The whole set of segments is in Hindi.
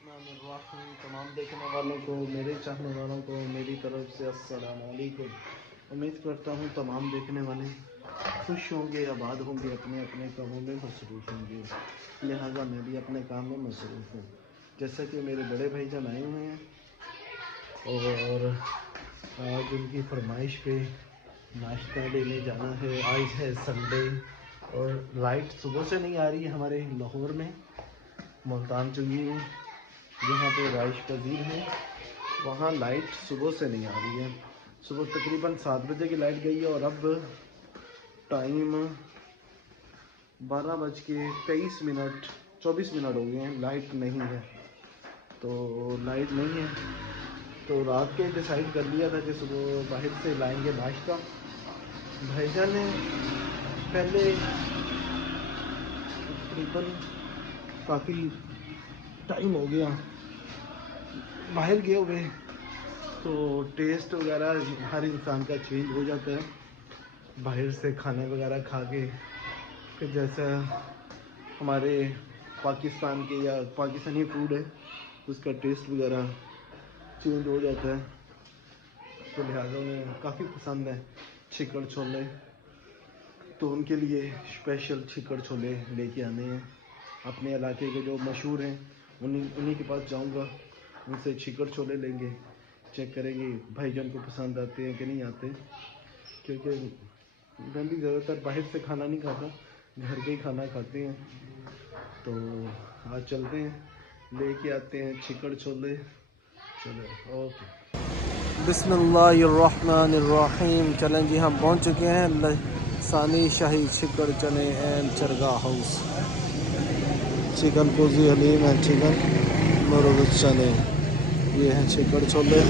बिस्मिल्लाहिर्रहमानिर्रहीम। तमाम देखने वालों को, मेरे चाहने वालों को मेरी तरफ से अस्सलाम वालेकुम। उम्मीद करता हूँ तमाम देखने वाले खुश होंगे, आबाद होंगे, अपने अपने कामों में मसरूफ़ होंगे। लिहाजा मैं भी अपने काम में मसरूफ़ हूँ। जैसा कि मेरे बड़े भाईजान आए हुए हैं और आज उनकी फरमाइश पे नाश्ता लेने जाना है। आज है संडे और लाइट सुबह से नहीं आ रही है हमारे लाहौर में, मुल्तान चुंगी में जहाँ पे राइश पजीर है, वहाँ लाइट सुबह से नहीं आ रही है। सुबह तकरीबन 7 बजे की लाइट गई है और अब टाइम 12:23 24 मिनट हो गए हैं, लाइट नहीं है। तो लाइट नहीं है तो रात के डिसाइड कर लिया था कि सुबह बाहर से लाएंगे नाश्ता। भाईजान ने पहले तकरीबन काफ़ी टाइम हो गया बाहर गए हुए, तो टेस्ट वगैरह हर इंसान का चेंज हो जाता है बाहर से खाने वगैरह खा के। फिर जैसा हमारे पाकिस्तान के या पाकिस्तानी फूड है उसका टेस्ट वगैरह चेंज हो जाता है। तो लिहाजा उन्हें काफ़ी पसंद है चिकन छोले, तो उनके लिए स्पेशल चिकन छोले लेके आने हैं। अपने इलाके के जो मशहूर हैं उन्हीं के पास जाऊंगा, उनसे चिकन छोले लेंगे, चेक करेंगे भाईजान को पसंद आते हैं कि नहीं आते। क्योंकि मैं भी ज़्यादातर बाहर से खाना नहीं खाता, घर के ही खाना खाते हैं। तो आज चलते हैं, लेके आते हैं चिकन छोले। चलो ओके। बिस्मिल्लाहिर्रहमानिर्रहीम। चलें जी, हम पहुंच चुके हैं लसानी शाही चिकन चने एंड चरगा हाउस। चिकन कोजी हलीम एंड चिकन मुर्ग चने, ये हैं चिकन छोले।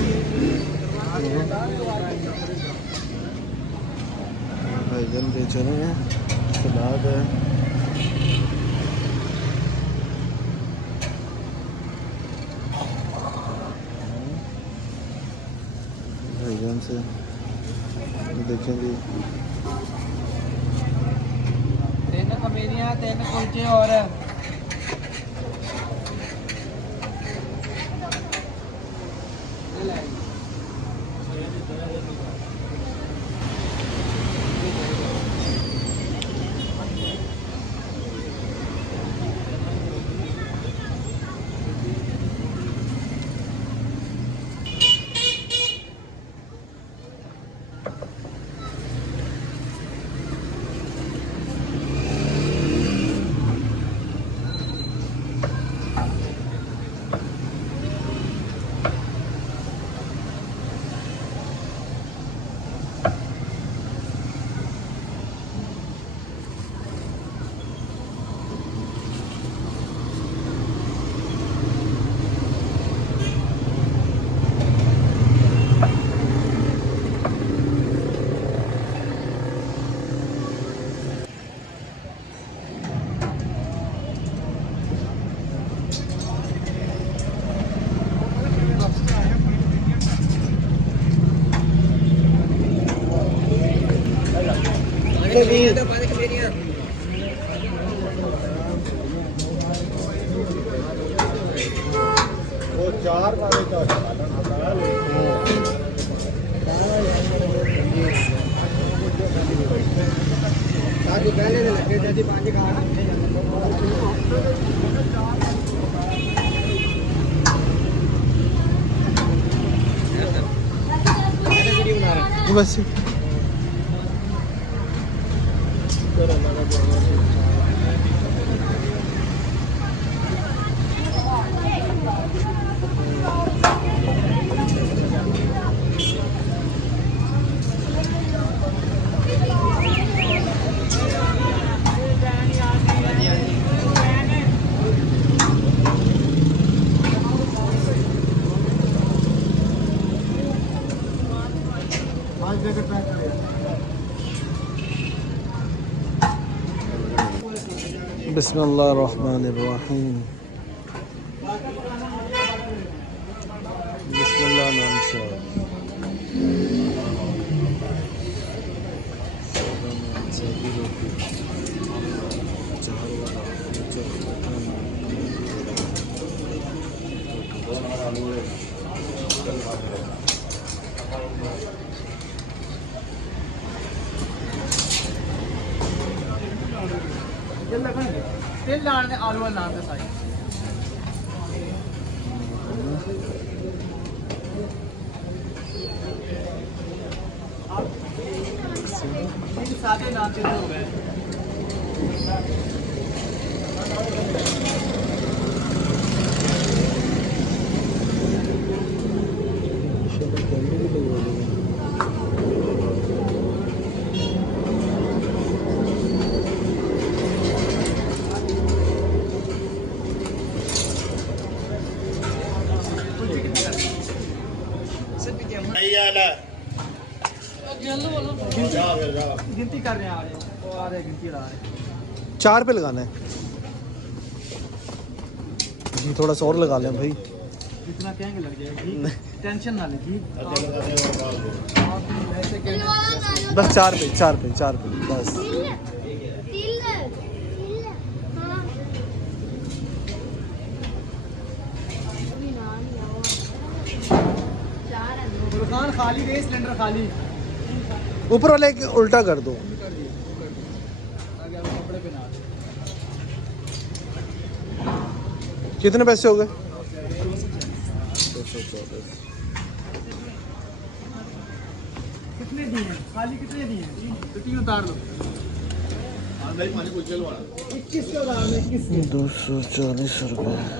भाईजान बेच रहे हैं, सलाद है। भाईजान से देखेंगे। 3 कमीनियाँ, 3 कुलचे और वो 4 वाले का पहले लगे जैसे 5 खा बस बिस्मिल्लाहिर्रहमानिर्रहीम। बिस्मिल्लाह नाम से तेल डालने आलू वाले नाम के साथ सादे नाम से हो गए। गिनती कर रहे हैं आ रहे गिनती ला रहे 4 पे लगाना है जी, थोड़ा सा और लगा लें भाई। जितना कहेंगे लग जाएगी, टेंशन ना लेगी। बस 4 पे बस। दुकान खाली है, सिलेंडर खाली। ऊपर वाले के उल्टा कर दो। कितने पैसे हो गए? 224। कितने दिए खाली, कितने दिए? कितनी उतार लो। 21 के उतार लो, 21 240 रुपये।